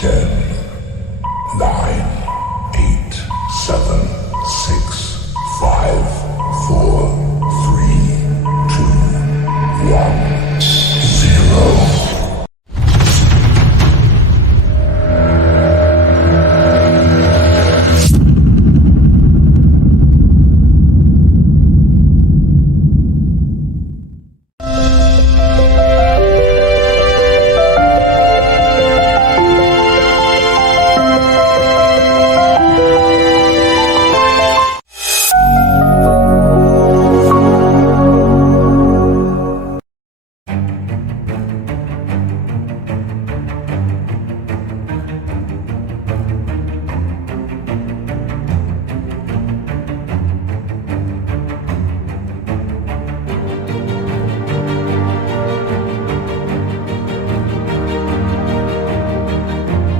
10, 9, 8, 7, 6, 5, 4, 3, 2, 1, 0.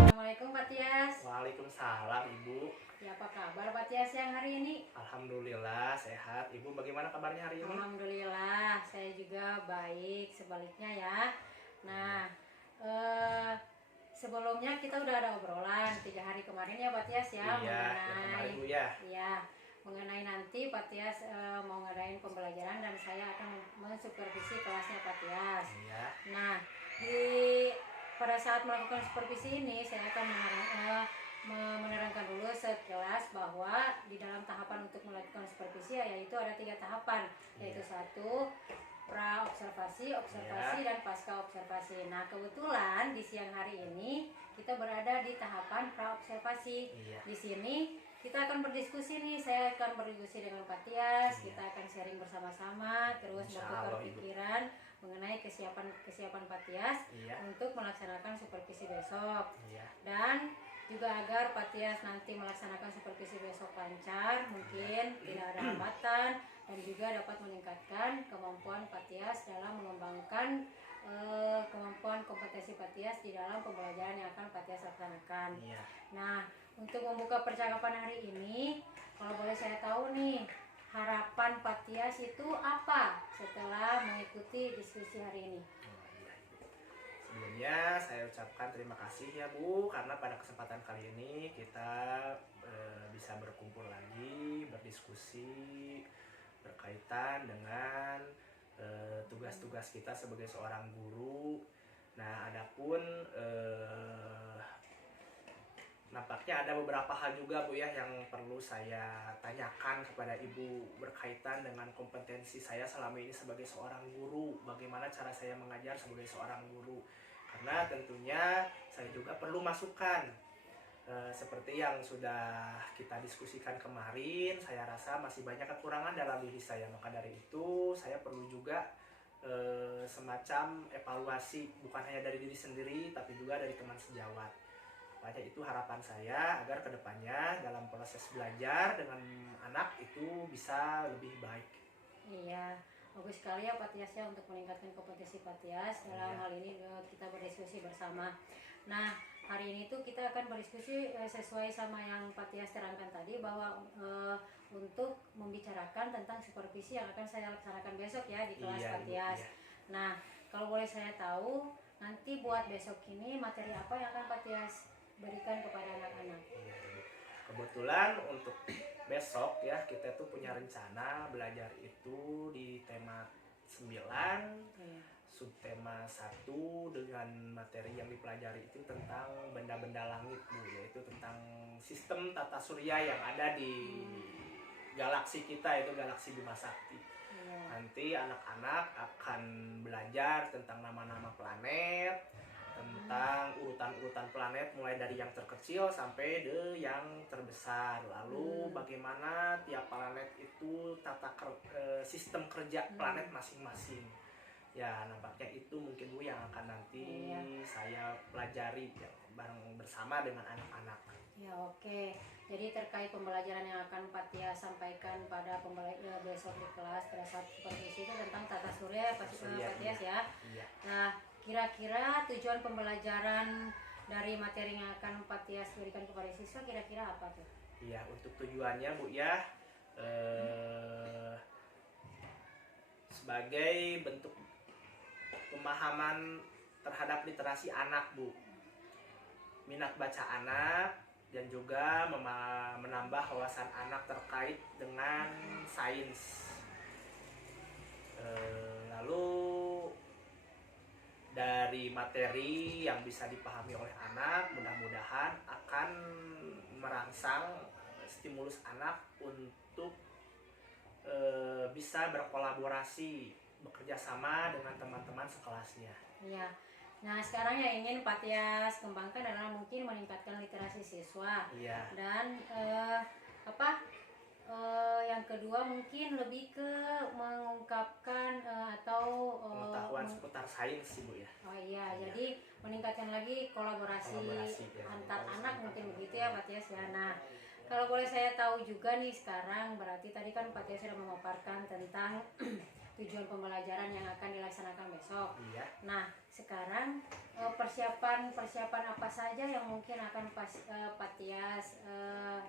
Assalamualaikum Pak Tias. Waalaikumsalam Ibu. Ya, apa kabar Pak Tias yang hari ini? Alhamdulillah sehat. Ibu bagaimana kabarnya hari ini? Alhamdulillah, saya juga baik. Sebaliknya ya. Nah, sebelumnya kita udah ada obrolan 3 hari kemarin ya Pak Tias ya, Iya, yang kemarin Bu ya. ya mengenai nanti Pak Tias mau ngadain pembelajaran dan saya akan mensupervisi kelasnya Pak Tias. Iya. Nah, pada saat melakukan supervisi ini saya akan menerangkan dulu sekelas bahwa di dalam tahapan untuk melakukan supervisi yaitu ada 3 tahapan, yaitu 1 pra observasi, observasi, dan pasca observasi. Nah, kebetulan di siang hari ini kita berada di tahapan pra observasi. Iya. Di sini kita akan berdiskusi nih, saya akan berdiskusi dengan Pak Tias, kita akan sharing bersama-sama, terus Insya bertukar Allah, Ibu. pikiran mengenai kesiapan Pak Tias Iya. untuk melaksanakan supervisi besok. Iya. Dan juga agar Pak Tias nanti melaksanakan supervisi besok lancar, mungkin tidak ada hambatan, dan juga dapat meningkatkan kemampuan Pak Tias dalam mengembangkan kemampuan kompetensi Pak Tias di dalam pembelajaran yang akan Pak Tias laksanakan. Iya. Nah, untuk membuka percakapan hari ini, kalau boleh saya tahu nih, harapan Pak Tias itu apa setelah mengikuti diskusi hari ini? Iya, Ibu. Sebelumnya saya ucapkan terima kasih ya Bu, karena pada kesempatan kali ini kita bisa berkumpul lagi, berdiskusi berkaitan dengan tugas-tugas kita sebagai seorang guru. Nah, adapun nampaknya ada beberapa hal juga Bu ya yang perlu saya tanyakan kepada Ibu berkaitan dengan kompetensi saya selama ini sebagai seorang guru. Bagaimana cara saya mengajar sebagai seorang guru? Karena tentunya saya juga perlu masukan. Seperti yang sudah kita diskusikan kemarin, saya rasa masih banyak kekurangan dalam diri saya. Maka dari itu saya perlu juga semacam evaluasi, bukan hanya dari diri sendiri tapi juga dari teman sejawat. Makanya itu harapan saya agar kedepannya dalam proses belajar dengan anak itu bisa lebih baik. Iya, bagus sekali ya Pak Tias ya untuk meningkatkan kompetensi Pak Tias dalam hal ini kita berdiskusi bersama. Nah, hari ini tuh kita akan berdiskusi sesuai sama yang Pak Tias terangkan tadi bahwa untuk membicarakan tentang supervisi yang akan saya laksanakan besok ya di kelas Pak Tias. Iya. Nah, kalau boleh saya tahu nanti buat besok ini materi apa yang akan Pak Tias berikan kepada anak-anak? Iya, Ibu. Kebetulan untuk besok ya kita tuh punya rencana belajar itu di tema 9, Iya. subtema 1 dengan materi yang dipelajari itu tentang benda-benda langit Bu, yaitu tentang sistem tata surya yang ada di galaksi kita, itu galaksi Bima Sakti. Iya. Nanti anak-anak akan belajar tentang nama-nama planet, tentang urutan-urutan planet mulai dari yang terkecil sampai yang terbesar. Lalu bagaimana tiap planet itu sistem kerja planet masing-masing. Ya, nampaknya itu mungkin Bu yang akan nanti saya pelajari ya, bareng bersama dengan anak-anak. Ya, oke. Jadi terkait pembelajaran yang akan Pak Tias sampaikan pada besok di kelas pada saat supervisi itu tentang tata surya Pak Tias ya. Iya. Nah, kira-kira tujuan pembelajaran dari materi yang akan Pak Tias berikan kepada siswa kira-kira apa tuh? Iya, untuk tujuannya Bu ya, sebagai bentuk pemahaman terhadap literasi anak Bu. minat baca anak dan juga menambah wawasan anak terkait dengan sains. Lalu dari materi yang bisa dipahami oleh anak mudah-mudahan akan merangsang stimulus anak untuk bisa berkolaborasi, bekerja sama dengan teman-teman sekelasnya. Iya. Nah, sekarang yang ingin Pak Tias kembangkan adalah mungkin meningkatkan literasi siswa. Iya. Dan yang kedua mungkin lebih ke mengungkapkan atau Pengetahuan seputar sains Ibu ya. oh iya, Iya. jadi meningkatkan lagi kolaborasi Ya. antar anak mungkin begitu ya Pak Tias ya. Nah, kalau boleh saya tahu juga nih sekarang, berarti tadi kan Pak Tias sudah memaparkan tentang tujuan pembelajaran yang akan dilaksanakan besok. Iya. Nah, sekarang persiapan apa saja yang mungkin akan Pak Tias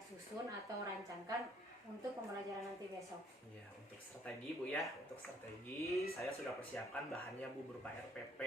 susun atau rancangkan untuk pembelajaran nanti besok? Iya, untuk strategi Bu ya, untuk strategi saya sudah persiapkan bahannya Bu berupa RPP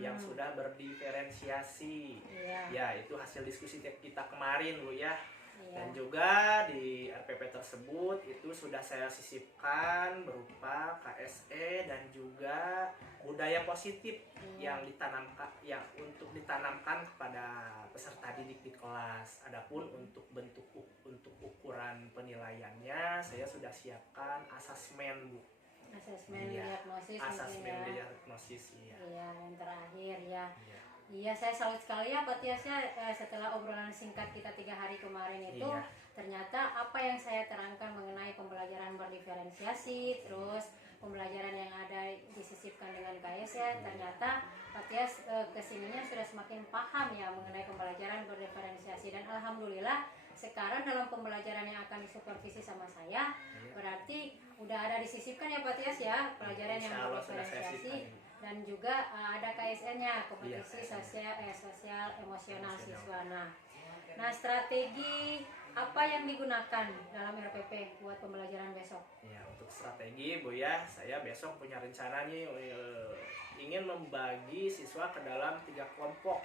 yang sudah berdiferensiasi. Iya. Ya, itu hasil diskusi kita kemarin Bu ya. Iya. Dan juga di RPP tersebut itu sudah saya sisipkan berupa KSE dan juga budaya positif yang ditanamkan, yang untuk ditanamkan kepada peserta didik di kelas. Adapun untuk untuk ukuran penilaiannya saya sudah siapkan asesmen Bu. Asesmen Iya. diagnosis Asesmen mungkin ya. diagnosis ya. Iya, yang terakhir ya. Iya. Iya, saya salut sekali ya Pak Tias ya, setelah obrolan singkat kita 3 hari kemarin itu Iya. ternyata apa yang saya terangkan mengenai pembelajaran berdiferensiasi, terus pembelajaran yang ada disisipkan dengan KS ya, ternyata Pak Tias kesininya sudah semakin paham ya mengenai pembelajaran berdiferensiasi. Dan alhamdulillah sekarang dalam pembelajaran yang akan disupervisi sama saya, berarti udah ada disisipkan ya Pak Tias ya pelajaran yang Insya Allah sudah saya berdiferensiasi. sisipkan. Dan juga ada KSN-nya, kompetisi Iya, sosial emosional siswa. Nah, strategi apa yang digunakan dalam RPP buat pembelajaran besok? Ya, untuk strategi Bu ya, saya besok punya rencana nih ingin membagi siswa ke dalam 3 kelompok.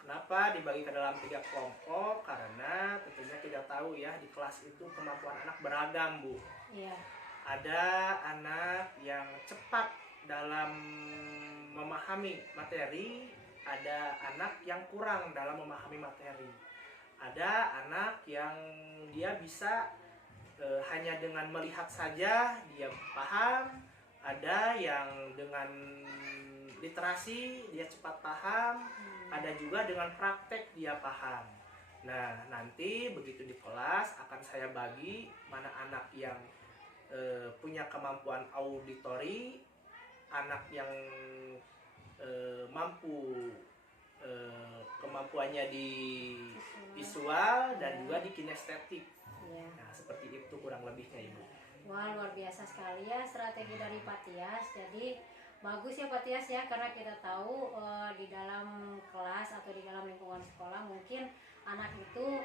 Kenapa dibagi ke dalam 3 kelompok? Karena tentunya kita tahu ya di kelas itu kemampuan anak beragam Bu. Iya. Ada anak yang cepat dalam memahami materi, ada anak yang kurang dalam memahami materi. Ada anak yang dia bisa hanya dengan melihat saja dia paham, ada yang dengan literasi dia cepat paham, ada juga dengan praktek dia paham. Nah, nanti begitu di kelas akan saya bagi mana anak yang punya kemampuan auditori, anak yang mampu kemampuannya di visual dan juga di kinestetik. Iya. Nah, seperti itu kurang lebihnya Ibu. Wah, luar biasa sekali ya strategi dari Pak Tias. Jadi bagus ya Pak Tias ya, karena kita tahu di dalam kelas atau di dalam lingkungan sekolah mungkin anak itu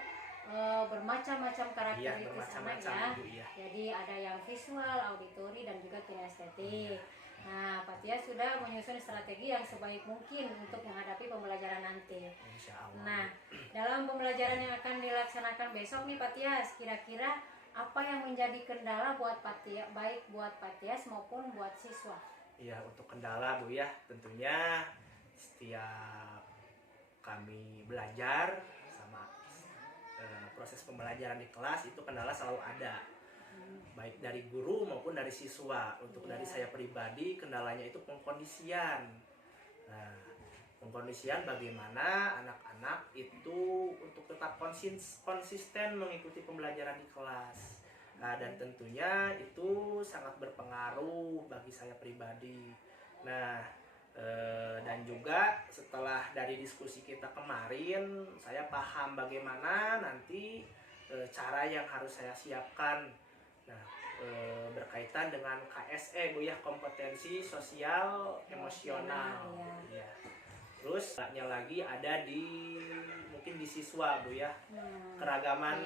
bermacam-macam karakteristik anak bermacam-macam, ya. Bu, ya. Jadi ada yang visual, auditori dan juga kinestetik. Nah, Pak Tias sudah menyusun strategi yang sebaik mungkin untuk menghadapi pembelajaran nanti. Insya Allah. Nah, dalam pembelajaran yang akan dilaksanakan besok nih Pak Tias, kira-kira apa yang menjadi kendala buat Pak Tias, baik buat Pak Tias maupun buat siswa? Iya, untuk kendala Bu ya, tentunya setiap kami belajar sama proses pembelajaran di kelas itu kendala selalu ada. Baik dari guru maupun dari siswa. Untuk dari saya pribadi kendalanya itu pengkondisian. Nah, pengkondisian bagaimana anak-anak itu untuk tetap konsisten mengikuti pembelajaran di kelas. Nah, dan tentunya itu sangat berpengaruh bagi saya pribadi. Nah, dan juga setelah dari diskusi kita kemarin, saya paham bagaimana nanti cara yang harus saya siapkan. Nah, berkaitan dengan KSE Bu ya, kompetensi sosial emosional. Ya. Terus lagi ada di mungkin di siswa Bu ya, keragaman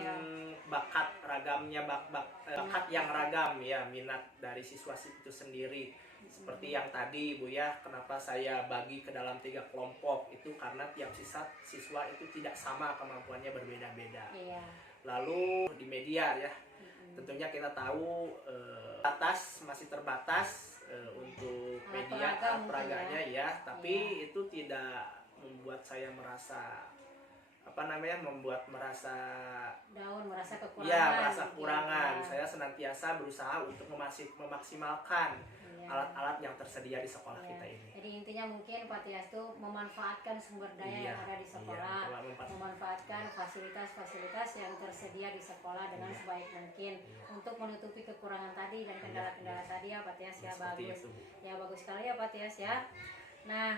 bakat, ragamnya bakat yang ragam ya, minat dari siswa itu sendiri. Seperti yang tadi Bu ya, kenapa saya bagi ke dalam 3 kelompok itu karena tiap siswa itu tidak sama kemampuannya, berbeda-beda. Iya. Lalu di media ya, tentunya kita tahu masih terbatas untuk Alat media peraga alat mungkin peraganya ya. ya, tapi itu tidak membuat saya merasa membuat merasa Merasa kekurangan. ya merasa mungkin, kekurangan. ya. Saya senantiasa berusaha untuk memaksimalkan Iya. alat-alat yang tersedia di sekolah Iya. kita ini. Jadi intinya mungkin Pak Tias tuh memanfaatkan sumber daya Iya, yang ada di sekolah, iya, memanfaatkan fasilitas-fasilitas yang tersedia di sekolah dengan Iya. sebaik mungkin Iya. untuk menutupi kekurangan tadi dan kendala-kendala Iya. tadi ya Pak Tias ya. Seperti Bagus. itu, Bu. Ya bagus sekali ya Pak Tias ya. Nah,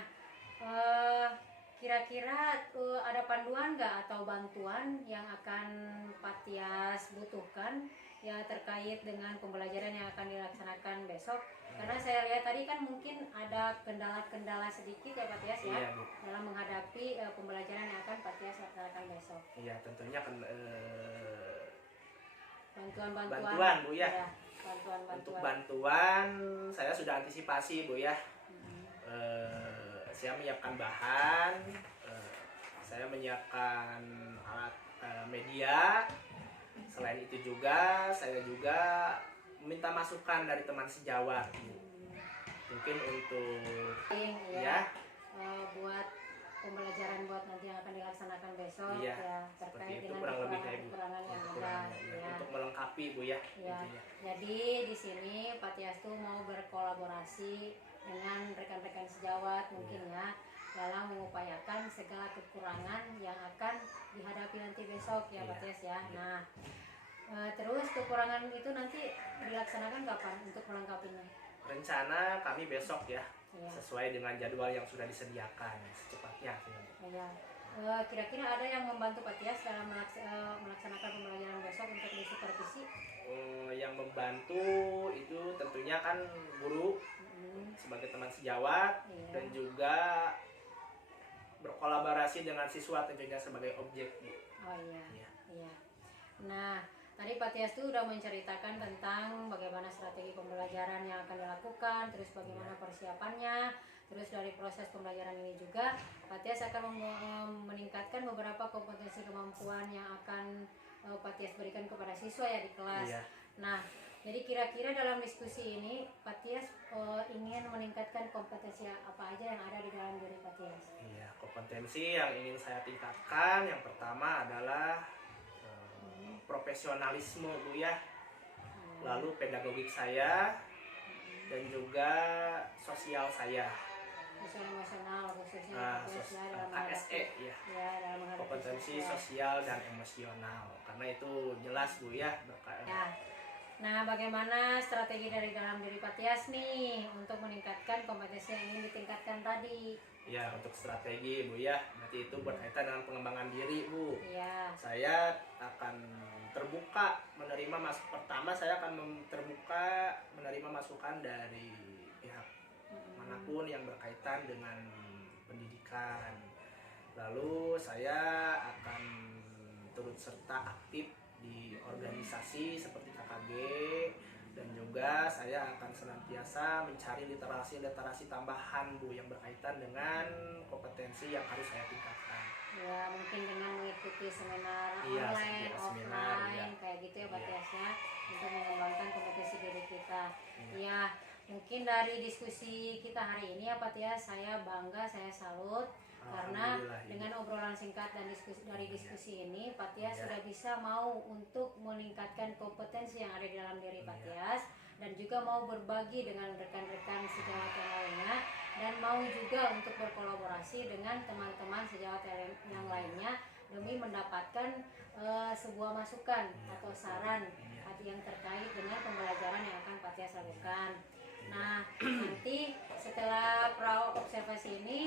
kira-kira ada panduan nggak atau bantuan yang akan Pak Tias butuhkan ya terkait dengan pembelajaran yang akan dilaksanakan besok? Karena saya lihat tadi kan mungkin ada kendala-kendala sedikit ya Pak Tias ya, Iya, Bu. dalam menghadapi pembelajaran yang akan Pak Tias laksanakan besok. Iya, tentunya kan Bantuan-bantuan. bantuan, Bu ya. Iya, bantuan-bantuan. Untuk bantuan saya sudah antisipasi, Bu ya. Saya menyiapkan bahan, saya menyiapkan alat media. Selain itu juga saya juga meminta masukan dari teman sejawat, Bu. Mungkin untuk ya, buat pembelajaran buat nanti yang akan dilaksanakan besok Iya, ya seperti terkait itu dengan kurang lebih kayak Bu. kekurangan yang ada Kekurangannya, ya. ya. Untuk melengkapi, Bu ya. Ya, intinya. jadi di sini Pak Tias tuh mau berkolaborasi dengan rekan-rekan sejawat mungkin ya dalam mengupayakan segala kekurangan yang akan dihadapi nanti besok ya Pak Iya. Tias ya. Nah, terus kekurangan itu nanti dilaksanakan kapan untuk melengkapinya? Rencana kami besok ya, Iya. sesuai dengan jadwal yang sudah disediakan secepatnya. Ya. Kira-kira ada yang membantu Pak Tias dalam melaksanakan pembelajaran besok untuk disupervisi? Yang membantu itu tentunya kan guru sebagai teman sejawat, Iya. dan juga berkolaborasi dengan siswa tentunya sebagai objek, Bu. Oh iya. Iya. Iya. Nah, tadi Pak Tias tuh udah menceritakan tentang bagaimana strategi pembelajaran yang akan dilakukan, terus bagaimana persiapannya, terus dari proses pembelajaran ini juga Pak Tias akan meningkatkan beberapa kompetensi kemampuan yang akan Pak Tias berikan kepada siswa ya di kelas. Iya. Nah, jadi kira-kira dalam diskusi ini Pak Tias ingin meningkatkan kompetensi apa aja yang ada di dalam diri Pak Tias? Iya, kompetensi yang ingin saya tingkatkan yang pertama adalah profesionalisme, Bu ya. Lalu pedagogik saya dan juga sosial saya. Sosial emosional khususnya Nah, Pak Tias ya dalam KSE ya. dalam menghadapi Kompetensi siswa. sosial dan emosional. Karena itu jelas, Bu ya. Ya. Nah, bagaimana strategi dari dalam diri Pak Tias nih untuk meningkatkan kompetensi yang ingin ditingkatkan tadi? Ya, untuk strategi, Bu ya. Berarti itu berkaitan dengan pengembangan diri, Bu. Iya. Saya akan terbuka menerima pertama saya akan terbuka menerima masukan dari pihak manapun yang berkaitan dengan pendidikan. Lalu saya akan turut serta aktif di organisasi seperti KKG, dan juga saya akan senantiasa mencari literasi tambahan, Bu, yang berkaitan dengan kompetensi yang harus saya tingkatkan. Ya, mungkin dengan mengikuti seminar Iya, online, seperti seminar, offline, ya. kayak gitu ya Pak Iya. Tias ya, untuk mengembangkan kompetensi diri kita. Iya. Ya, mungkin dari diskusi kita hari ini ya Pak Tias, saya bangga, saya salut karena Alhamdulillah, iya. dengan obrolan singkat dan diskusi ini Pak Tias Iya. sudah bisa mau untuk meningkatkan kompetensi yang ada di dalam diri Pak Iya. Tias, dan juga mau berbagi dengan rekan-rekan sejawat yang lainnya, dan mau juga untuk berkolaborasi dengan teman-teman sejawat yang lainnya demi mendapatkan sebuah masukan Iya, atau betul. saran Iya. yang terkait dengan pembelajaran yang akan Pak Tias lakukan. Nah, nanti setelah pra observasi ini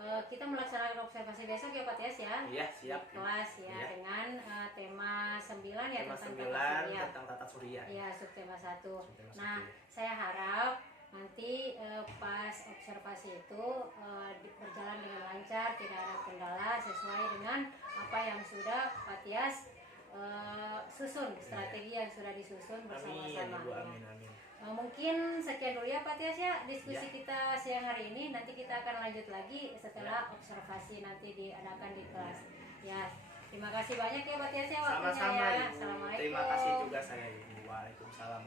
kita melaksanakan observasi besok ya Pak Tias ya. Iya, siap. Di kelas ya, Iya. dengan tema 9 ya Tema tentang 9 tata surya. tentang tata surya. Iya, subtema 1. Subtema Nah, 1. saya harap nanti pas observasi itu berjalan dengan lancar, tidak ada kendala, sesuai dengan apa yang sudah Pak Tias susun strategi yang sudah disusun bersama-sama. Amin, Ibu. Ya. Amin, amin. Mungkin sekian dulu ya Pak Tias ya diskusi Ya. kita siang hari ini. Nanti kita akan lanjut lagi setelah observasi nanti diadakan di kelas. Ya, terima kasih banyak ya Pak Tias ya waktunya Sama-sama, ya. Ibu. Assalamualaikum. Terima kasih juga saya, Ibu. Waalaikumsalam.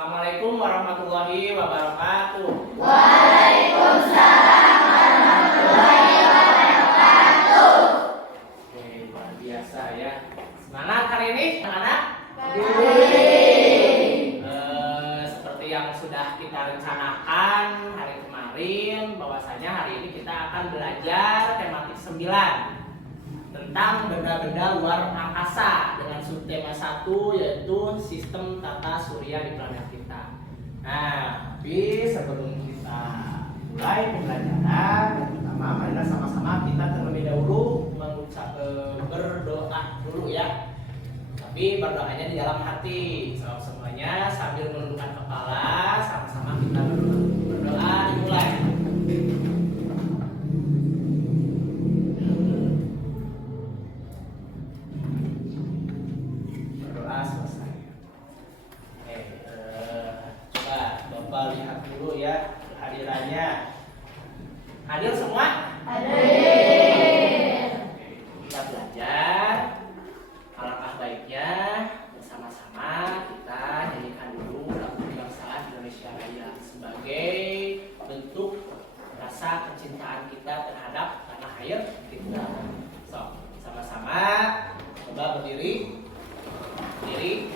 Assalamualaikum warahmatullahi wabarakatuh. Oke, luar biasa ya. Semangat hari ini, anak-anak? Seperti yang sudah kita rencanakan hari kemarin, bahwasanya hari ini kita akan belajar tematik 9 tentang benda-benda luar angkasa dengan subtema 1 yaitu sistem tata surya di planet kita. Nah, tapi sebelum kita mulai pembelajaran, yang pertama marilah sama-sama kita terlebih dahulu berdoa dulu ya. Tapi berdoanya di dalam hati. Semuanya sambil menundukkan kepala, sama-sama kita berdoa dimulai. Berdoa selesai. Oke, coba Bapak lihat dulu ya kehadirannya. Hadir semua? Kita belajar. Alangkah baiknya bersama-sama kita nyanyikan dulu lagu kebangsaan Indonesia Raya sebagai bentuk rasa kecintaan kita terhadap tanah air kita. So, sama-sama coba berdiri. Berdiri.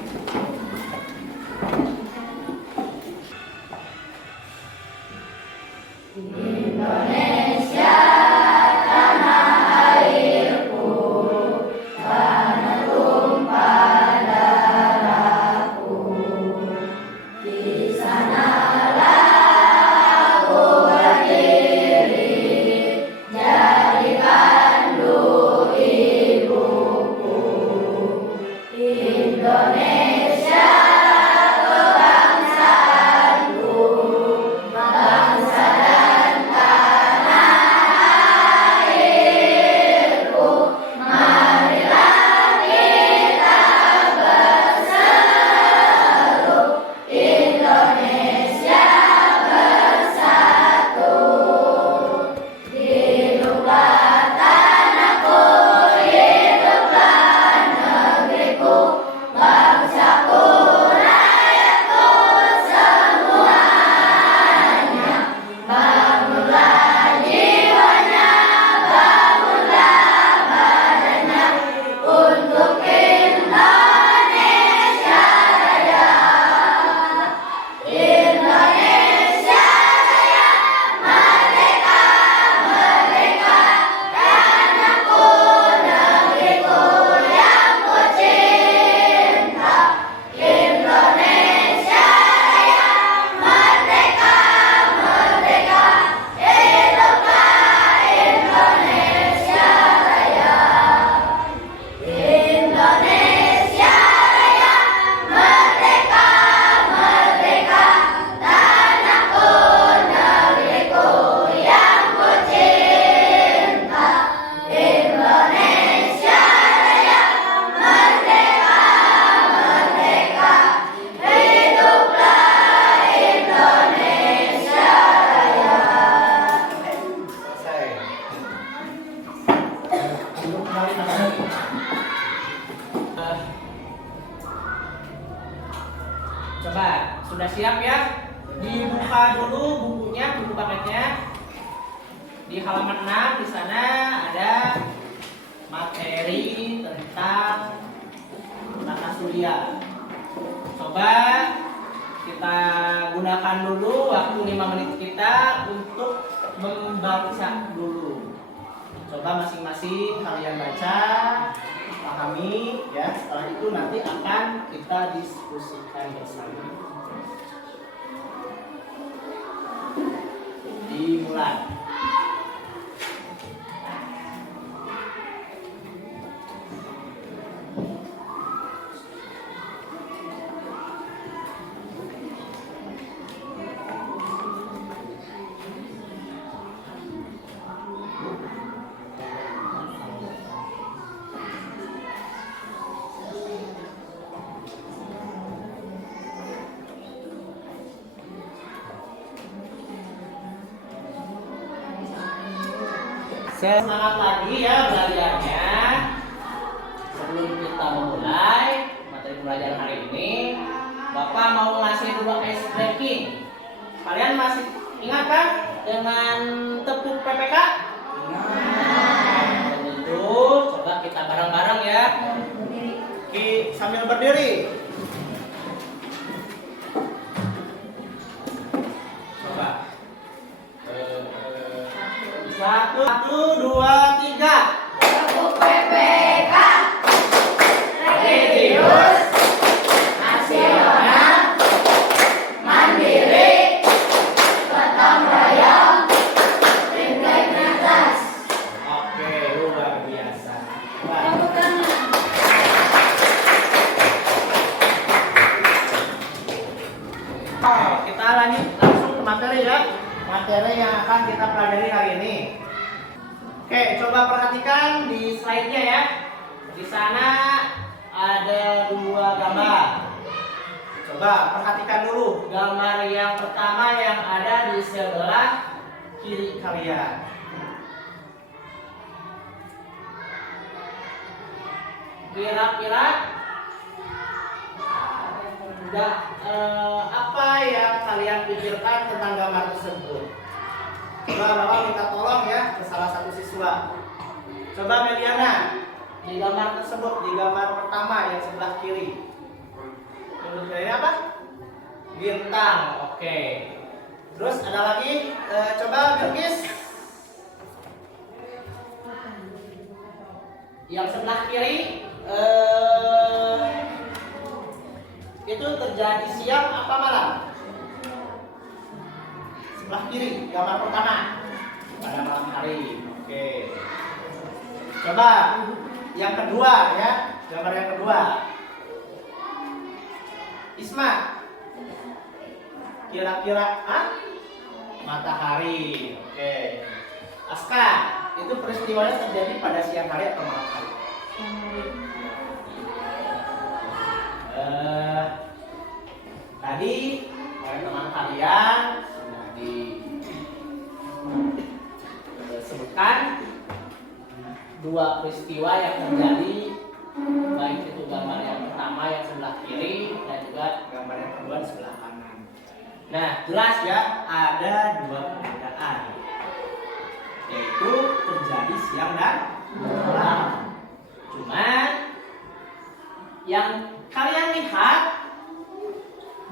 Coba, sudah siap ya? Dibuka dulu bukunya, buku paketnya. Di halaman 6 di sana ada materi tentang tata surya. Coba kita gunakan dulu waktu 5 menit kita untuk membaca dulu. Coba masing-masing kalian baca, pahami ya. Setelah itu nanti akan kita diskusikan bersama. Dimulai. Semangat lagi ya belajarnya. Sebelum kita memulai materi pembelajaran hari ini, Bapak mau ngasih dua ice breaking. Kalian masih ingat kan dengan tepuk PPK? Tentu, coba kita bareng-bareng ya. Sambil berdiri. Coba. Satu, dua, tiga. Tepuk PPK, religius, nasional, mandiri, gotong royong, integritas. Oke, luar biasa. Tepuk tangan. Kita lanjut langsung ke materi ya. Materi yang akan kita pelajari hari ini. Oke, coba perhatikan di slide-nya ya. Di sana ada dua gambar. Coba perhatikan dulu gambar yang pertama yang ada di sebelah kiri kalian. Kira-kira apa yang kalian pikirkan tentang gambar tersebut? Coba Bapak minta tolong ya ke salah satu siswa. Coba Meliana, di gambar tersebut, di gambar pertama yang sebelah kiri. Menurut kalian apa? Bintang, oke. Terus ada lagi, coba Bilkis. Yang sebelah kiri, itu terjadi siang apa malam? Sebelah kiri, gambar pertama pada malam hari. Oke. Coba yang kedua ya, gambar yang kedua. Isma, kira-kira matahari. Oke. Aska, itu peristiwanya terjadi pada siang hari atau malam hari? Tadi oleh teman kalian sudah disebutkan dua peristiwa yang terjadi, baik itu gambar yang pertama yang sebelah kiri dan juga gambar yang kedua di sebelah kanan. Nah, jelas ya ada dua perbedaan, yaitu terjadi siang dan malam. Cuman yang kalian lihat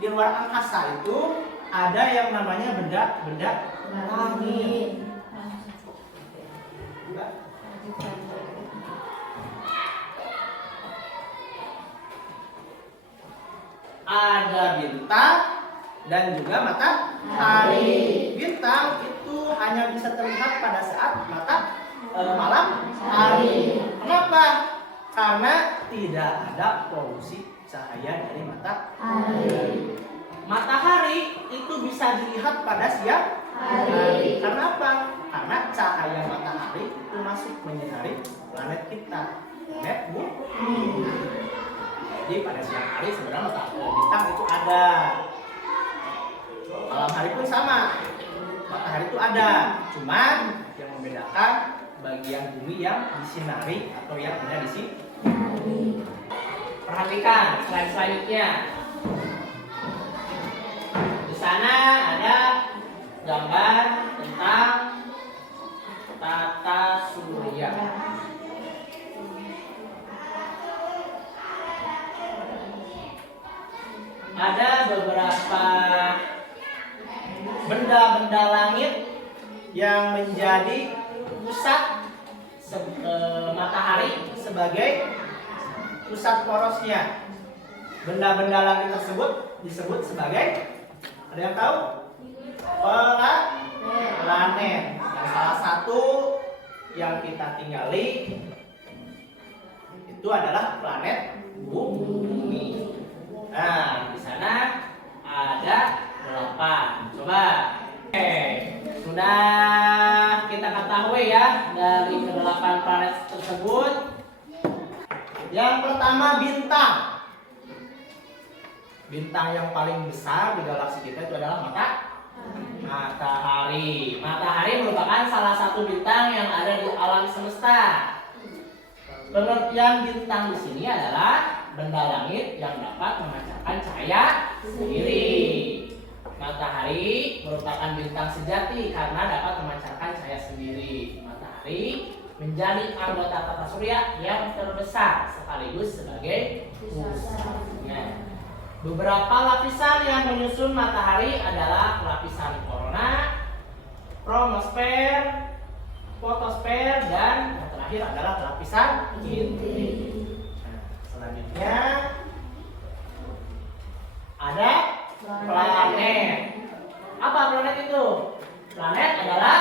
di luar angkasa itu ada yang namanya benda-benda langit. Ada bintang dan juga matahari. Bintang itu hanya bisa terlihat pada saat malam hari. Kenapa? Karena tidak ada polusi cahaya dari matahari. Matahari itu bisa dilihat pada siang hari. Karena apa? Karena cahaya matahari itu masuk menyinari planet kita, planet bumi. Jadi pada siang hari sebenarnya bintang itu ada. Malam hari pun sama, matahari itu ada. Cuman yang membedakan bagian bumi yang disinari atau yang tidak disinari. Perhatikan slide selanjutnya. Di sana ada gambar tentang tata surya. Ada beberapa benda-benda langit yang menjadi pusat matahari sebagai pusat porosnya. Benda-benda langit tersebut disebut sebagai, ada yang tahu? Planet. Yang salah satu yang kita tinggali itu adalah planet bumi. Nah, di sana ada 8. Coba. Oke, sudah kita ketahui ya dari ke-8 planet tersebut. Yang pertama bintang. Bintang yang paling besar di galaksi kita itu adalah matahari. Matahari. Matahari merupakan salah satu bintang yang ada di alam semesta. Pengertian bintang di sini adalah benda langit yang dapat memancarkan cahaya sendiri. Matahari merupakan bintang sejati karena dapat memancarkan cahaya sendiri. Matahari menjadi anggota tata surya yang terbesar sekaligus sebagai pusatnya. Beberapa lapisan yang menyusun matahari adalah lapisan korona, kronosfer, fotosfer, dan yang terakhir adalah lapisan inti. Selanjutnya ada planet. Apa planet itu? Planet adalah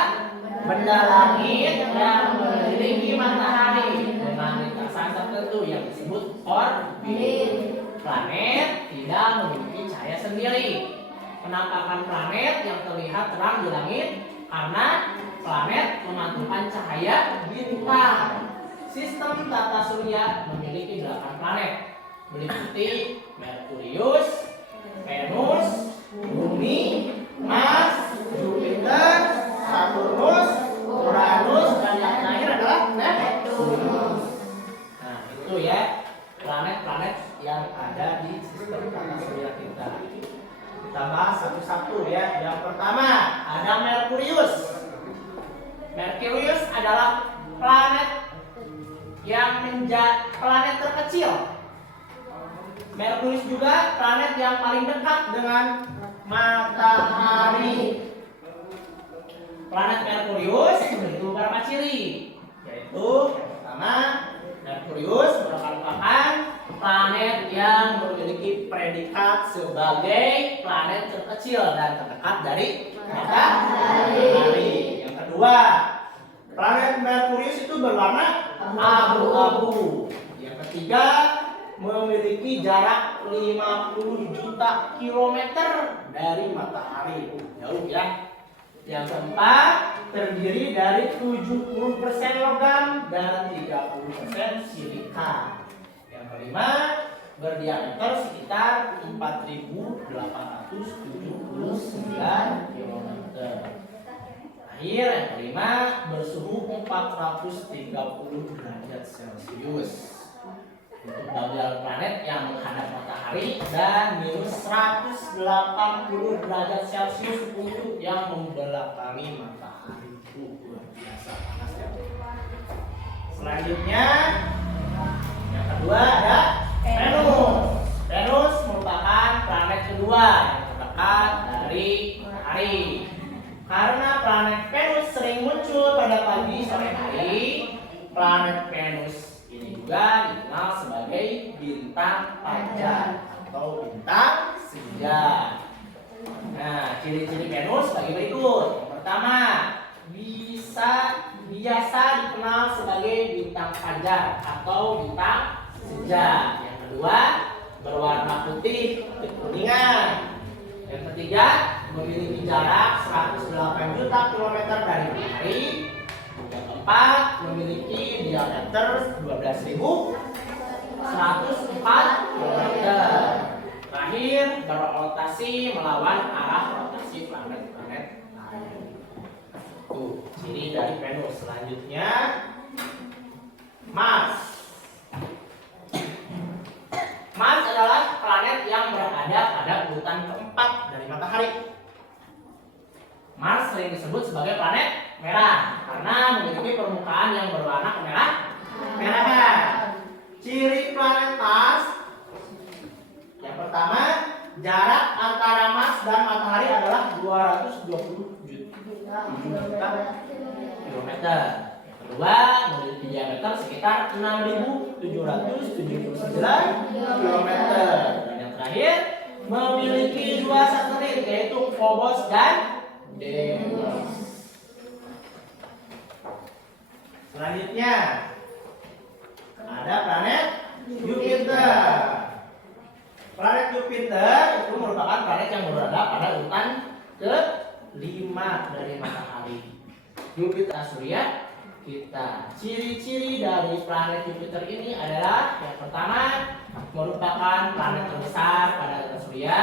benda langit yang mengelilingi matahari dengan lintasan tertentu yang disebut orbit. Planet tidak memiliki cahaya sendiri. Penampakan planet yang terlihat terang di langit karena planet memantulkan cahaya bintang. Sistem tata surya memiliki 8 planet, meliputi Merkurius, Venus, Bumi, Mars, Jupiter, Saturnus, Uranus, dan yang terakhir adalah Neptunus. Nah, itu ya planet-planet yang ada di sistem tata surya kita. Kita bahas satu-satu ya. Yang pertama ada Merkurius. Merkurius adalah planet yang menjadi planet terkecil. Merkurius juga planet yang paling dekat dengan matahari. Planet Merkurius memiliki beberapa ciri, yaitu yang pertama, Merkurius merupakan planet yang memiliki predikat sebagai planet terkecil dan terdekat dari matahari. Yang kedua, planet Merkurius itu berwarna abu-abu. Yang ketiga, memiliki jarak 50 juta kilometer dari matahari. Jauh ya. Yang keempat, terdiri dari 70% logam dan 30% silika. Yang kelima, berdiameter sekitar 4.879 km. Akhir yang kelima, bersuhu 430 derajat Celcius. Untuk bagian planet yang menghadap matahari dan minus 180 derajat Celcius untuk yang membelakangi matahari. Luar biasa panasnya. Selanjutnya yang kedua ada Venus. Venus merupakan planet kedua yang terdekat dari matahari. Karena planet Venus sering muncul pada pagi sore hari, planet Venus ini juga dikenal sebagai bintang fajar atau bintang senja. Nah, ciri-ciri Venus bagi berikut. Yang pertama, biasa dikenal sebagai bintang fajar atau bintang senja. Yang kedua, berwarna putih kekuningan. Yang ketiga, memiliki jarak 108 juta kilometer dari matahari. Yang keempat, memiliki diameter 12.104 km. Terakhir, berrotasi melawan arah rotasi planet-planet lain. Tuh, ciri dari Venus. Selanjutnya, Mars. Mars adalah planet yang berada pada urutan keempat dari matahari. Mars sering disebut sebagai planet merah karena memiliki permukaan yang berwarna kemerahan. Ciri planet Mars yang pertama, jarak antara Mars dan matahari adalah 220 juta kilometer. Yang kedua, memiliki diameter sekitar 6.779 kilometer. Dan yang terakhir, memiliki 2 satelit yaitu Phobos dan Deimos. Selanjutnya ada planet Jupiter. Planet Jupiter itu merupakan planet yang berada pada urutan ke-5 dari matahari. Jupiter surya kita. Ciri-ciri dari planet Jupiter ini adalah yang pertama, merupakan planet terbesar pada tata surya.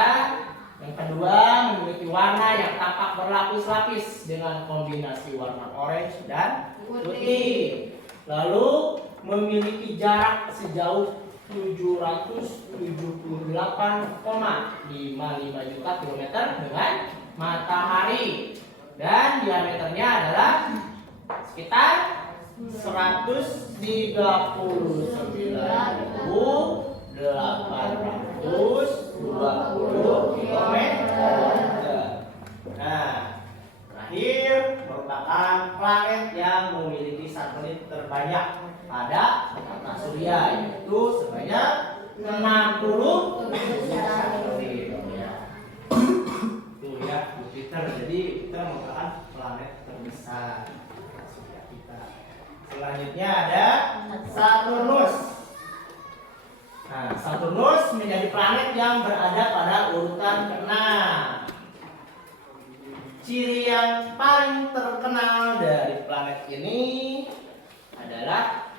Yang kedua, memiliki warna yang tampak berlapis-lapis dengan kombinasi warna orange dan putih. Lalu memiliki jarak sejauh 778,55 juta kilometer dengan matahari, dan diameternya adalah sekitar 139.820 kilometer. Nah, terakhir merupakan planet yang memiliki satelit terbanyak pada tata surya, yaitu sebanyak 60 satelit. Itu ya, Jupiter. Jadi Jupiter merupakan planet terbesar tata surya kita. Selanjutnya ada Saturnus. Nah, Saturnus menjadi planet yang berada pada urutan ke-6. Ciri yang paling terkenal dari planet ini adalah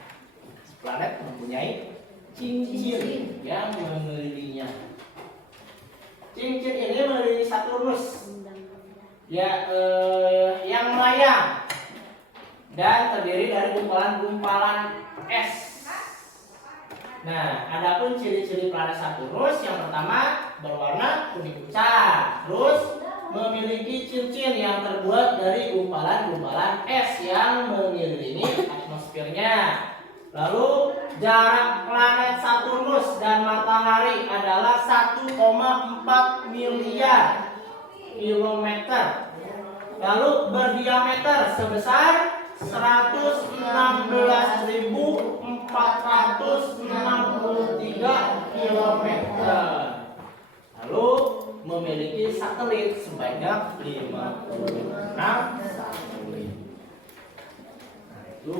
planet mempunyai cincin yang mengelilinginya. Cincin ini mengelilingi Saturnus ya, yang melayang dan terdiri dari gumpalan-gumpalan es. Nah, adapun ciri-ciri planet Saturnus, yang pertama berwarna kuning pucat, terus memiliki cincin yang terbuat dari gumpalan-gumpalan es yang mengelilingi atmosfernya. Lalu jarak planet Saturnus dan matahari adalah 1,4 miliar kilometer. Lalu berdiameter sebesar 116.463 kilometer. Lalu memiliki satelit sebanyak 56 satelit. Nah, itu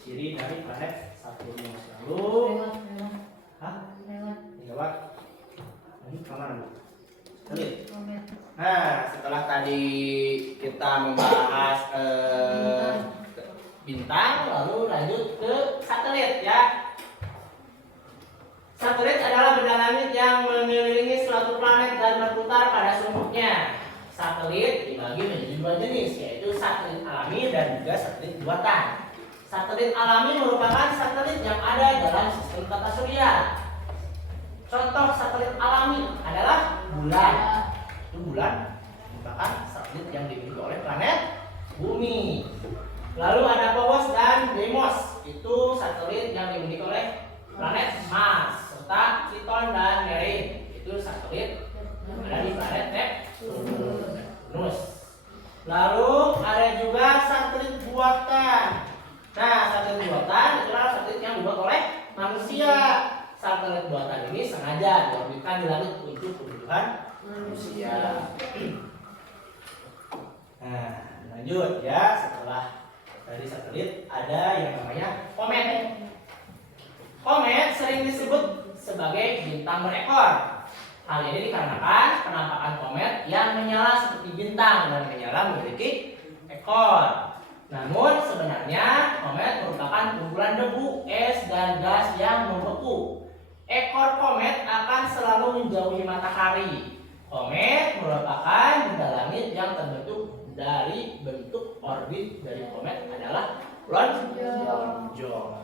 ciri dari planet Saturnus. Lalu lewat ini kemana? Satelit. Nah, setelah tadi kita membahas bintang, lalu lanjut ke satelit ya. Satelit adalah benda langit yang mengelilingi suatu planet dan berputar pada sumuknya. Satelit dibagi menjadi dua jenis, yaitu satelit alami dan juga satelit buatan. Satelit alami merupakan satelit yang ada dalam sistem tata surya. Contoh satelit alami adalah bulan. Itu bulan merupakan satelit yang dimiliki oleh planet Bumi. Lalu ada Phobos dan Deimos, itu satelit yang dimiliki oleh planet Mars, serta Triton dan Nereid, itu satelit yang ada di planet Neptunus. Lalu ada juga satelit buatan. Nah, satelit buatan itulah satelit yang dibuat oleh manusia. Satelit buatan ini sengaja diorbitkan di langit untuk kebutuhan manusia. Nah, lanjut ya, setelah dari satelit ada yang namanya komet. Komet sering disebut sebagai bintang berekor. Hal ini dikarenakan penampakan komet yang menyala seperti bintang dan menyala memiliki ekor. Namun sebenarnya komet merupakan kumpulan debu, es, dan gas yang membeku. Ekor komet akan selalu menjauhi matahari. Komet merupakan benda langit yang terbentuk dari bentuk orbit dari komet adalah lonjong.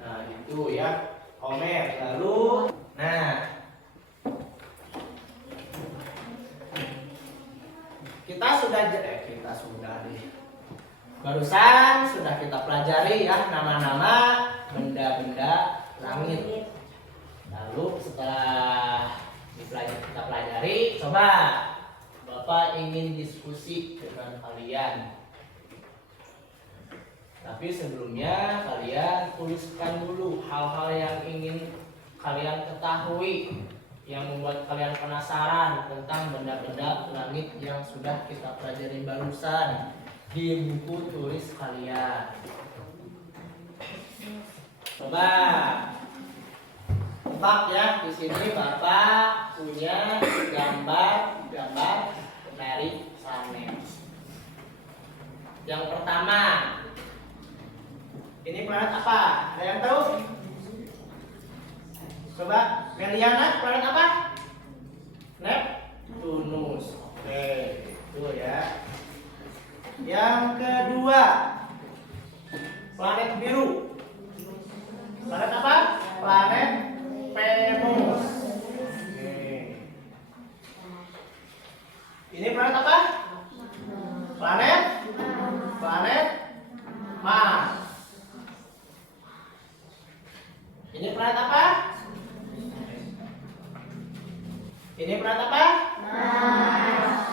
Nah, itu ya komet. Lalu, barusan sudah kita pelajari ya nama-nama benda-benda langit. Lalu setelah kita pelajari, coba Bapak ingin diskusi dengan kalian. Tapi sebelumnya kalian tuliskan dulu hal-hal yang ingin kalian ketahui, yang membuat kalian penasaran tentang benda-benda langit yang sudah kita pelajari barusan di buku tulis kalian. Coba tebak ya, di sini Bapak punya gambar dari planet. Yang pertama, ini planet apa? Ada yang tahu? Coba Meliana, planet apa? Neptunus. Oke, itu ya. Yang kedua, planet biru. Planet apa? Planet Venus. Oke. Ini planet apa? Planet Mars. Ini planet apa? Ini planet apa? Nah,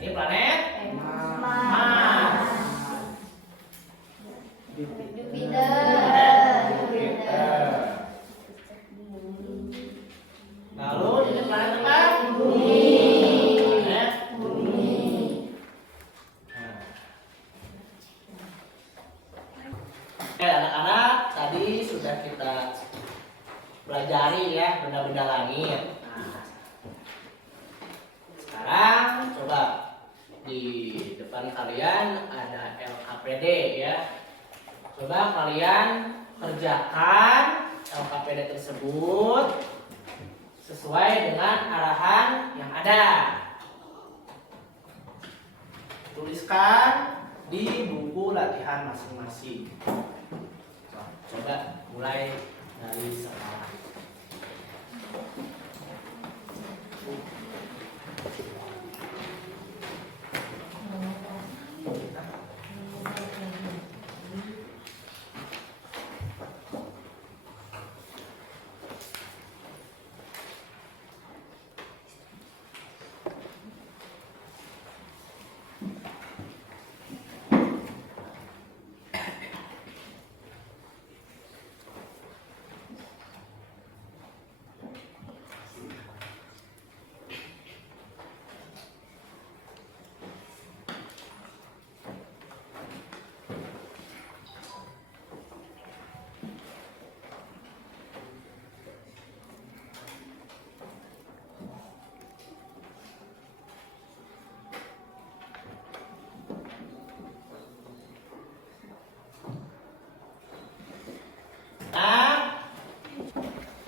ini planet Mars. Jupiter. Lalu ini planet apa? Planet Bumi. Nah. Oke, anak-anak, tadi sudah kita pelajari ya benda-benda langit. Nah, sekarang coba di depan kalian ada LKPD ya. Coba kalian kerjakan LKPD tersebut sesuai dengan arahan yang ada. Tuliskan di buku latihan masing-masing. Coba mulai dari sekarang.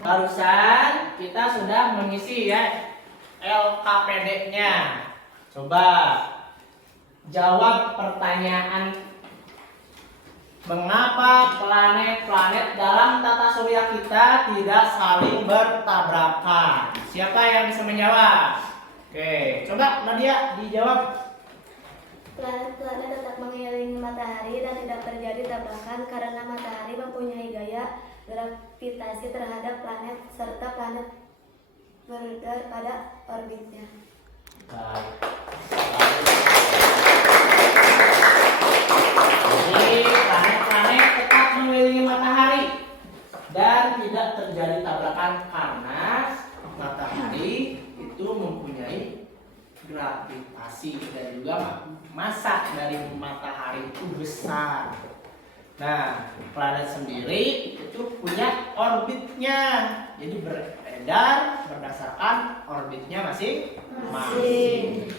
Barusan kita sudah mengisi ya LKPD-nya. Coba jawab pertanyaan, mengapa planet-planet dalam tata surya kita tidak saling bertabrakan? Siapa yang bisa menjawab? Oke, coba Nadia dijawab. Planet-planet tetap mengelilingi matahari dan tidak terjadi tabrakan karena matahari mempunyai gaya gravitasi terhadap planet serta planet berada pada orbitnya. Baik. Jadi planet-planet tetap mengelilingi matahari dan tidak terjadi tabrakan karena matahari itu mempunyai gravitasi dan juga massa dari matahari itu besar. Nah, planet sendiri itu punya orbitnya, jadi beredar berdasarkan orbitnya masing-masing.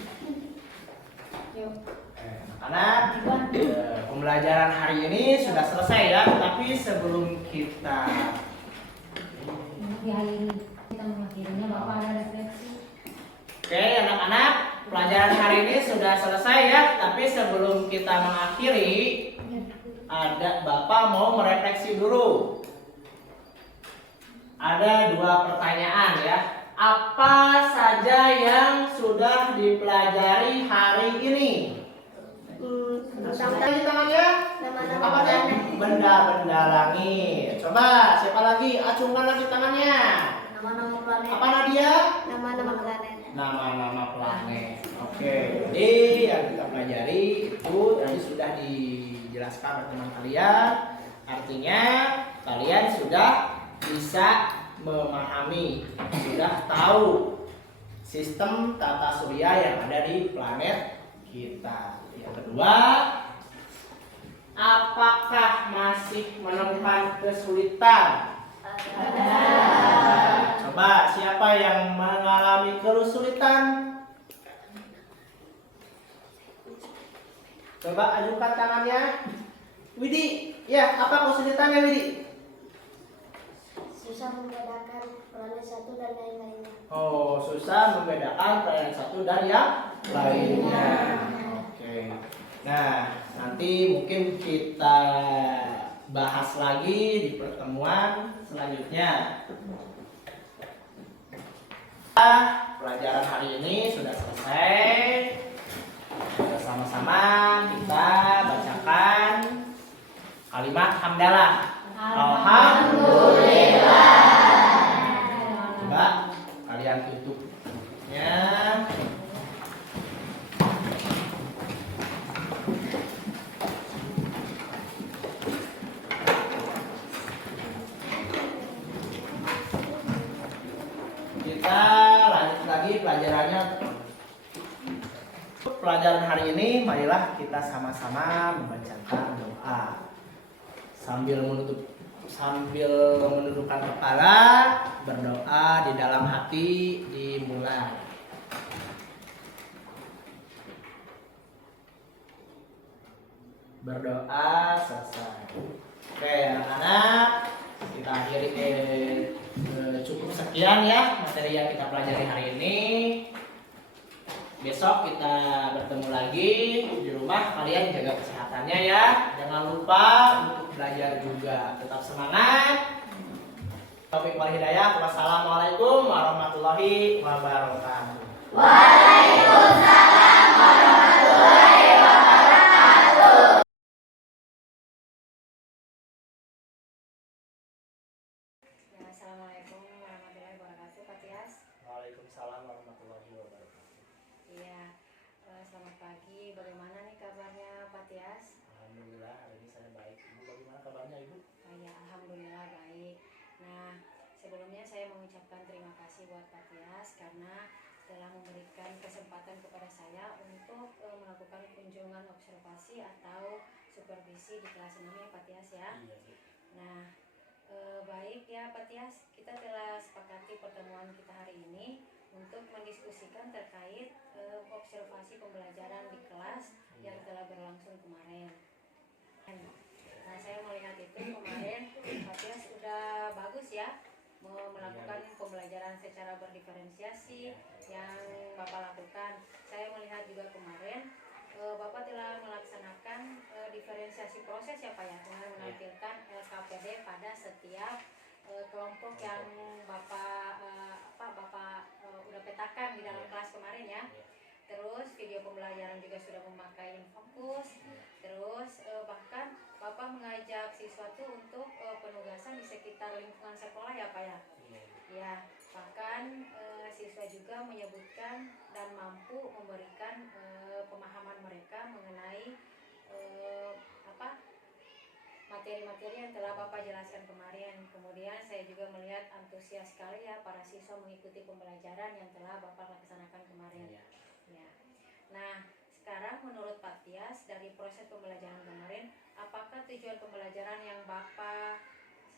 Karena pembelajaran hari ini sudah selesai ya, tapi sebelum kita mengakhirinya Bapak ada refleksi. Oke, anak-anak, pelajaran hari ini sudah selesai ya, tapi sebelum kita mengakhiri, ada Bapak mau merefleksi dulu. Ada 2 pertanyaan ya. Apa saja yang sudah dipelajari hari ini? Tadi tangannya. Apa nih? Benda-benda langit. Coba siapa lagi? Acungkan lagi tangannya. Nama-nama planet. Apa Nadia? Nama-nama planet. Nama-nama planet. Oke, jadi yang kita pelajari itu tadi sudah dijelaskan oleh teman kalian. Artinya kalian sudah bisa memahami, sudah tahu sistem tata surya yang ada di planet kita. Yang kedua, apakah masih menemukan kesulitan? Coba siapa yang mengalami kesulitan? Coba ajukan tangannya. Widi, ya apa kesulitannya Widi? Susah susah membedakan planet satu dan lain-lainnya. Oh, susah membedakan planet satu dan yang lainnya. Oke. Nah, nanti mungkin kita bahas lagi di pertemuan selanjutnya. Pelajaran hari ini sudah selesai. Bersama-sama kita bacakan kalimat hamdalah. Alhamdulillah. Coba kalian tutupnya. Kita lanjut lagi pelajarannya. Pelajaran hari ini marilah kita sama-sama membacakan doa sambil menundukkan kepala, berdoa di dalam hati dimulai. Berdoa selesai. Oke anak-anak, kita akhiri cukup sekian ya materi yang kita pelajari hari ini. Besok kita bertemu lagi di rumah, kalian jaga kesehatannya ya. Jangan lupa untuk belajar juga. Tetap semangat. Taufiq wal hidayah. Wassalamualaikum warahmatullahi wabarakatuh. Waalaikumsalam warahmatullahi wabarakatuh. Ya, assalamualaikum warahmatullahi wabarakatuh, Pak Tias. Waalaikumsalam warahmatullahi wabarakatuh. Iya, selamat pagi. Bagaimana nih kabarnya Pak Tias? Alhamdulillah hari ini saya baik. Ibu bagaimana kabarnya Ibu? Oh ya, alhamdulillah baik. Nah, sebelumnya saya mengucapkan terima kasih buat Pak Tias karena telah memberikan kesempatan kepada saya untuk melakukan kunjungan observasi atau supervisi di kelas 6 ya Pak Tias ya. Iya Bu. Nah, baik ya Pak Tias, kita telah sepakati pertemuan kita hari ini untuk mendiskusikan terkait observasi pembelajaran di kelas yang telah berlangsung kemarin. Nah, saya melihat itu kemarin Pak Tias sudah bagus ya melakukan pembelajaran secara berdiferensiasi yang Bapak lakukan. Saya melihat juga kemarin Bapak telah melaksanakan diferensiasi proses ya Pak ya, dengan menampilkan LKPD pada setiap kelompok yang Bapak udah petakan di dalam kelas kemarin ya. Terus video pembelajaran juga sudah memakai Infokus. Terus bahkan Bapak mengajak siswa tuh untuk penugasan di sekitar lingkungan sekolah ya Pak ya. Ya, bahkan siswa juga menyebutkan dan mampu memberikan pemahaman mereka mengenai materi-materi yang telah Bapak jelaskan kemarin. Kemudian saya juga melihat antusias sekali ya para siswa mengikuti pembelajaran yang telah Bapak laksanakan kemarin. Ya. Nah, sekarang menurut Pak Tias dari proses pembelajaran kemarin, apakah tujuan pembelajaran yang Bapak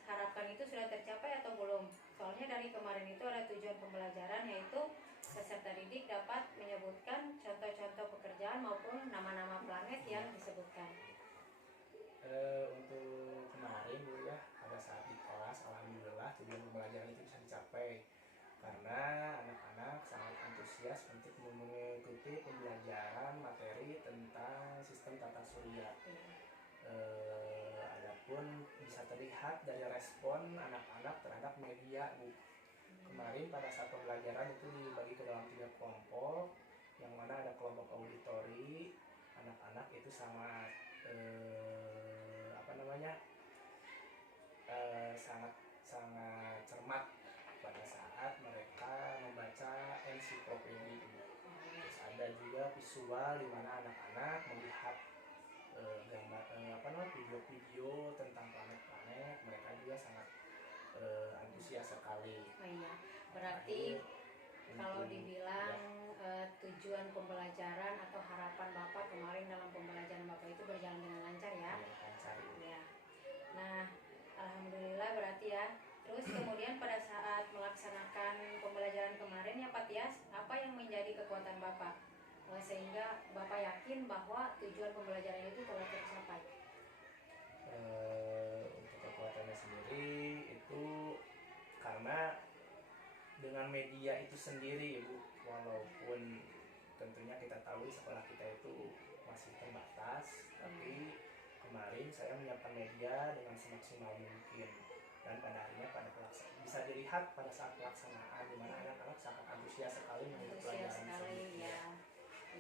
harapkan itu sudah tercapai atau belum? Soalnya dari kemarin itu ada tujuan pembelajaran yaitu peserta didik dapat menyebutkan contoh-contoh pekerjaan maupun nama-nama planet yang disebutkan. Untuk kemarin Bu ya, pada saat di kelas alhamdulillah tujuan pembelajaran itu bisa dicapai karena anak-anak sangat antusias untuk mengikuti pembelajaran materi tentang sistem tata surya. Adapun bisa terlihat dari respon anak-anak terhadap media Bu. Kemarin pada saat pembelajaran itu dibagi ke dalam 3 kelompok, yang mana ada kelompok auditori, anak-anak itu sangat sangat cermat pada saat mereka membaca ensiklopedi. Terus ada juga visual di mana anak-anak melihat video-video tentang planet-planet. Mereka juga sangat antusias sekali. Oh iya, berarti kalau dibilang tujuan pembelajaran atau harapan Bapak kemarin dalam pembelajaran Bapak itu berjalan dengan lancar ya? Lancar. Ya. Nah, alhamdulillah berarti ya. Terus kemudian pada saat melaksanakan pembelajaran kemarin ya Pak Tias, apa yang menjadi kekuatan Bapak sehingga Bapak yakin bahwa tujuan pembelajaran itu telah tercapai? Untuk kekuatannya sendiri itu karena dengan media itu sendiri Ibu, walaupun tentunya kita tahu sekolah kita itu masih terbatas, tapi kemarin saya menyiapkan media dengan semaksimal mungkin, dan pada akhirnya bisa dilihat pada saat pelaksanaan di mana anak-anak sangat antusias sekali mengikuti Antusias pelajaran sekali tersebut. ya.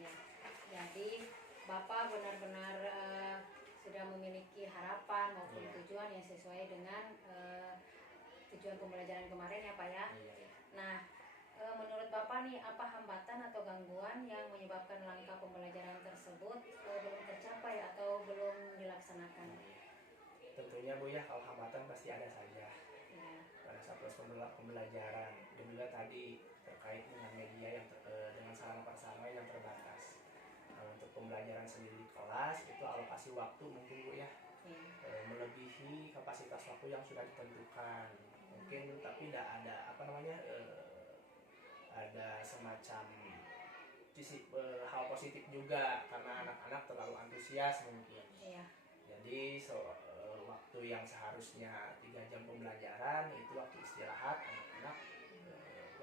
Ya. Jadi Bapak benar-benar sudah memiliki harapan maupun Iya. tujuan yang sesuai dengan tujuan pembelajaran kemarin ya Pak ya. Iya, iya. Nah, menurut Bapak nih apa hambatan atau gangguan yang menyebabkan langkah pembelajaran tersebut belum tercapai atau belum dilaksanakan? Tentunya Bu ya, kalau hambatan pasti ada saja Ya. pada saat proses pembelajaran, dan juga tadi terkait dengan media yang dengan sarana prasarana yang terbatas. Untuk pembelajaran sendiri di kelas itu alokasi waktu mungkin Bu ya Ya. melebihi kapasitas waktu yang sudah ditentukan mungkin, tapi tidak ada ada semacam hal positif juga karena anak-anak terlalu antusias mungkin. Iya. Jadi waktu yang seharusnya 3 jam pembelajaran itu waktu istirahat anak-anak,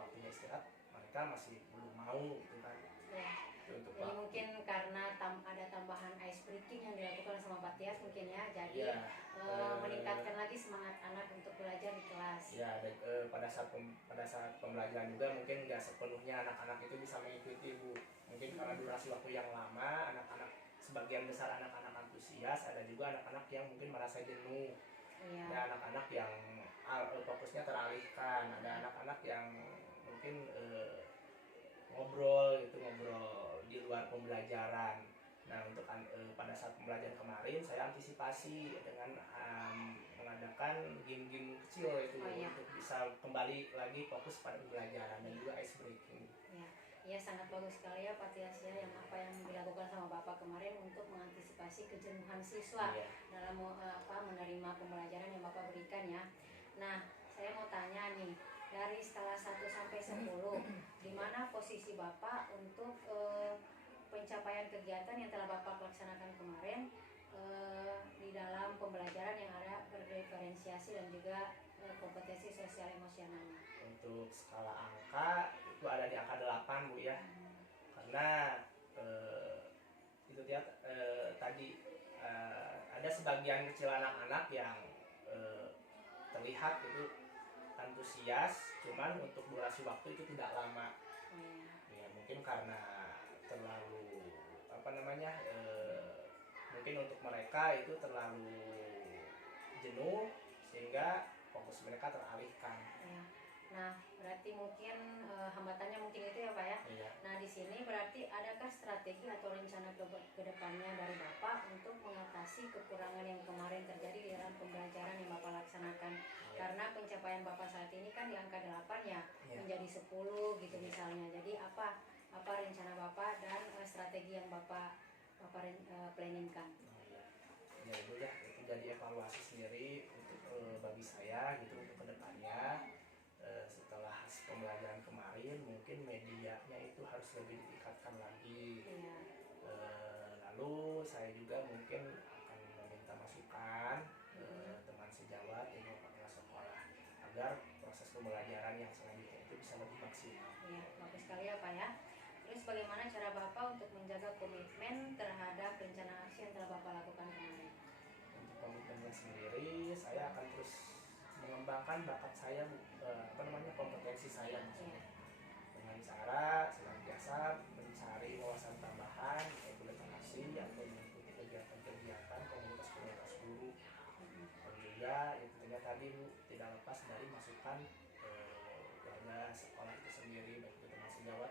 waktunya istirahat mereka masih belum mau gitu kan. Ya. Itu untuk Jadi waktu. mungkin karena ada tambahan ice breaking yang dilakukan sama Pak Tias mungkin ya, jadi Ya, meningkatkan lagi semangat anak untuk belajar di kelas. ya dan, pada saat pembelajaran juga mungkin nggak sepenuhnya anak-anak itu bisa mengikuti Bu. Mungkin karena durasi waktu yang lama, anak-anak sebagian besar anak-anak antusias, ada juga anak-anak yang mungkin merasa jenuh. Iya. Ada anak-anak yang fokusnya teralihkan, ada anak-anak yang mungkin ngobrol di luar pembelajaran. Nah untuk pada saat pembelajaran kemarin saya antisipasi dengan mengadakan game-game kecil itu untuk bisa kembali lagi fokus pada pembelajaran dan juga ice breaking. Ya. Ya sangat bagus sekali ya Pak Tias ya, yang apa yang dilakukan sama Bapak kemarin untuk mengantisipasi kejenuhan siswa dalam menerima pembelajaran yang Bapak berikan ya. Nah, saya mau tanya nih, dari skala 1 sampai 10, di mana posisi Bapak untuk pencapaian kegiatan yang telah Bapak laksanakan kemarin di dalam pembelajaran yang ada berdiferensiasi dan juga kompetensi sosial emosionalnya? Untuk skala angka itu ada di angka 8 Bu ya. Karena itu dia tadi ada sebagian kecil anak-anak yang terlihat itu antusias, cuman untuk durasi waktu itu tidak lama. Ya mungkin karena terlalu mungkin untuk mereka itu terlalu jenuh sehingga fokus mereka teralihkan. Ya. Nah, berarti mungkin hambatannya mungkin itu ya Pak ya. Iya. Nah, di sini berarti adakah strategi atau rencana ke depannya dari Bapak untuk mengatasi kekurangan yang kemarin terjadi di dalam pembelajaran yang Bapak laksanakan? Iya. Karena pencapaian Bapak saat ini kan di angka 8 ya, Iya. menjadi 10 gitu misalnya. Jadi apa rencana Bapak dan strategi yang Bapak planningkan? Ya itu ya, itu jadi evaluasi sendiri untuk bagi saya gitu untuk kedepannya. Setelah pembelajaran kemarin mungkin medianya itu harus lebih ditingkatkan lagi. Iya. Lalu saya juga mungkin akan meminta masukan teman sejawat yang kepala sekolah agar proses pembelajaran yang selanjutnya itu bisa lebih maksimal. Iya, bagus sekali ya Pak ya. Terus bagaimana cara Bapak untuk menjaga komitmen terhadap rencana aksi yang telah Bapak lakukan kemarin? Untuk komitmennya sendiri, saya akan terus mengembangkan bakat saya, kompetensi saya maksudnya. Dengan cara senantiasa mencari wawasan tambahan, yaitu literasi atau mengikuti kegiatan-kegiatan komunitas guru. Dan juga itu tadi Bu, tidak lepas dari masukan warga sekolah itu sendiri, baik itu teman sejawat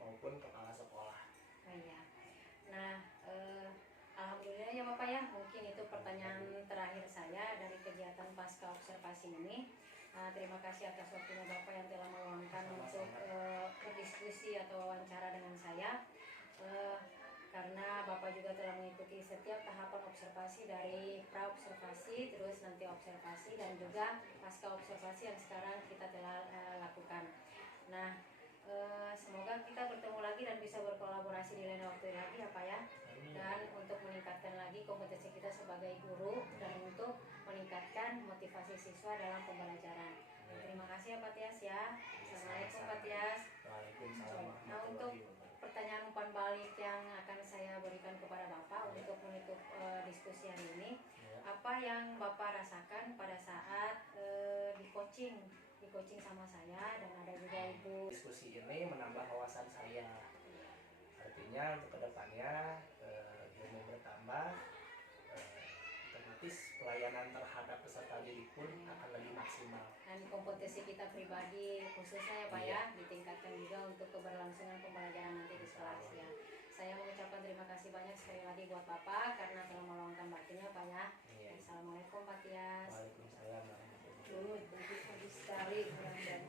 maupun kepala sekolah. Oh iya. Nah, alhamdulillah ya Bapak ya, mungkin itu pertanyaan terakhir saya dari kegiatan pasca observasi ini. Terima kasih atas waktunya Bapak yang telah meluangkan untuk berdiskusi atau wawancara dengan saya. Karena Bapak juga telah mengikuti setiap tahapan observasi dari pra-observasi, terus nanti observasi, dan juga pasca observasi yang sekarang kita telah lakukan. Nah, semoga kita bertemu lagi dan bisa berkolaborasi di lain waktu lagi ya Pak ya. Dan untuk meningkatkan lagi kompetensi kita sebagai guru dan untuk meningkatkan motivasi siswa dalam pembelajaran. Terima kasih ya Pak Tias ya. Assalamualaikum Pak Tias. Waalaikumsalam. Nah, untuk pertanyaan umpan balik yang akan saya berikan kepada Bapak untuk menutup diskusi hari ini, apa yang Bapak rasakan pada saat di coaching sama saya dan ada juga Ibu. Diskusi ini menambah wawasan saya. Artinya untuk kedepannya ilmu bertambah, otomatis pelayanan terhadap peserta didik pun akan lebih maksimal. Dan kompetensi kita pribadi khususnya ya Pak ya ditingkatkan juga untuk keberlangsungan pembelajaran nanti di kelas ya. Saya mengucapkan terima kasih banyak sekali lagi buat Bapak karena telah meluangkan waktunya Pak ya. Iya. Assalamualaikum Pak Tias. Waalaikumsalam warahmatullahi Bagus sekali mudah-mudahan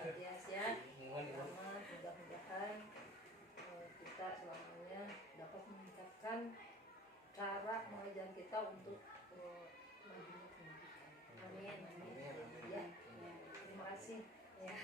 Pak Tias ya. wabarakatuh. Mudah-mudahan kita selamanya dapat meningkatkan cara mengajar kita untuk maju pendidikan. Amin. Ya, terima kasih. Ya.